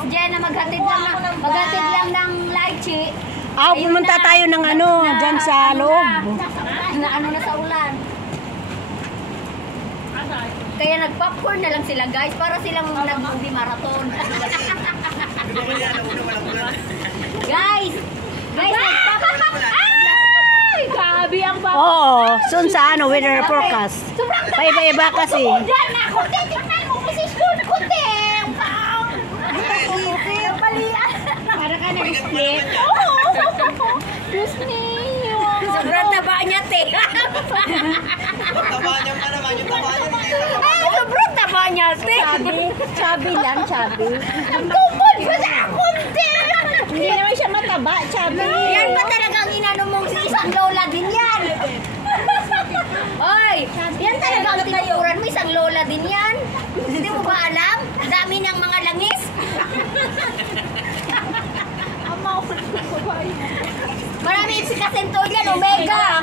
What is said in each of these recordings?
Miss Jen na maghatid lang ng lychee. Pumunta tayo ng dyan sa loob. Na sa ulan. Kaya nag-popcorn na lang sila guys para silang nag-movie marathon. Guys, nag-popcorn. Ay, gabi ang popcorn. Oo, soon sa weather forecast. Paiba-iba kasi. Diyan na, kunti, tingnan mo, posisyon, kunti. Para ka nag-split. Disney. Sobrang taba niya, te. Taba niya pa naman, yung taba niya. Ay, sobrang taba niya, te. Chubby lang, chubby. Tumod pa sa kunti. Hindi naman siya mataba, chubby. Yan pa talagang inano mong si isang lola din yan. Oy, yan talagang tinukuran mo, isang lola din yan. Hindi mo ba alam? Dami ng mga langis. Marami si Kasentor yan, Omega.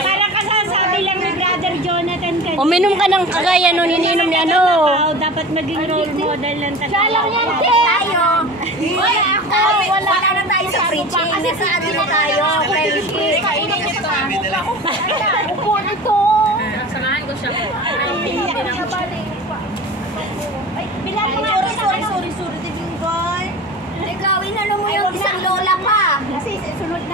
Parang kasasabi lang ni Brother Jonathan kanina. Uminom ka ng kagaya nun, ininom ni Dapat maging role model ng Siya lang yan, tayo. Oy, ako, wala na tayo sa preaching. Nasa atin na tayo. Fellowship. Kainin ito. Upo nito. Samahan ko siya. Bilang mo nga. Sorry. Ikaw, inano mo yung isang lola pa.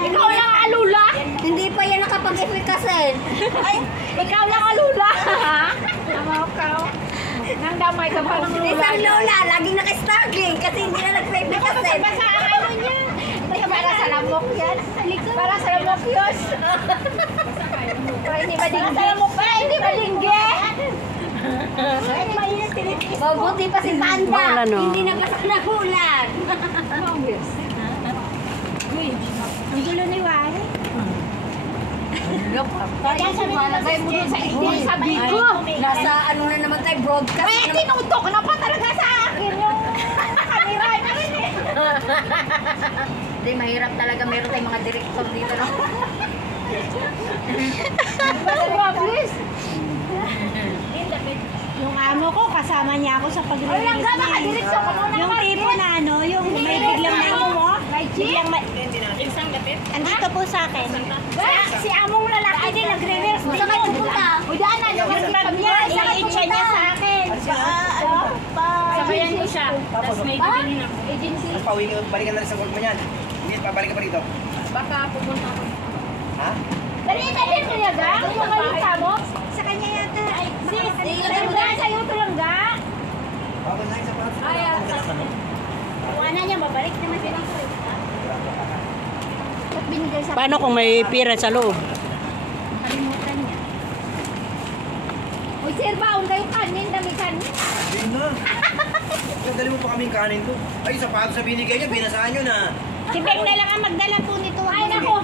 Ikaw lang alula. Hindi pa yan nakapag-efficasin. Ay, ikaw lang alula. Tama ka. Nang damay ka pa ng lola. Isang lola, laging naka-stargling kasi hindi na nag-efficasin. Basta ano niya. Para sa lamok yan. Para sa lamok yun. Para hindi malingge. Mabuti pa si Panda. Hindi nagkasak na ulan. Ang gulo ni Wari. Kaya malagay mo dun sa hindi sabi ko. Nasa ano na naman tayo, broadcast. May tinutok na pa talaga sa akin yung camera na rin eh. Hindi, mahirap talaga. Meron tayong mga director dito. No? Please. Yung amo ko, kasama niya ako sa pag-release niya. Yung tipo na yung may biglang andito po sa akin. Si among lalaki din nag-reverse. Saan kayo pupunta? Udaan na. Yung bag niya, i-itcha niya sa akin. Sabayan ko siya. Tapos may bibili na agency. Tapos balikan na rin sa work mo yan. Hindi, pabalik ka pa rito. Baka pupunta ako. Ha? Dali mo niya ga? Yung kalita mo? Sa kanya yata. Sis, sa'yo ito lang ga? Bakit na yung sapatos? Kuha niya, babalik naman siya dito. Binigay sa Paano kung may pira sa loob? Kalimutan niya. Uy, sir, baon kayo kanin, dami kanin. Hindi na. Dali mo pa kaming kanin to. Ay, sapatos na binigay niya, binasahan nyo na. Si Beng na lang ang magdala po nito. Ay, nako.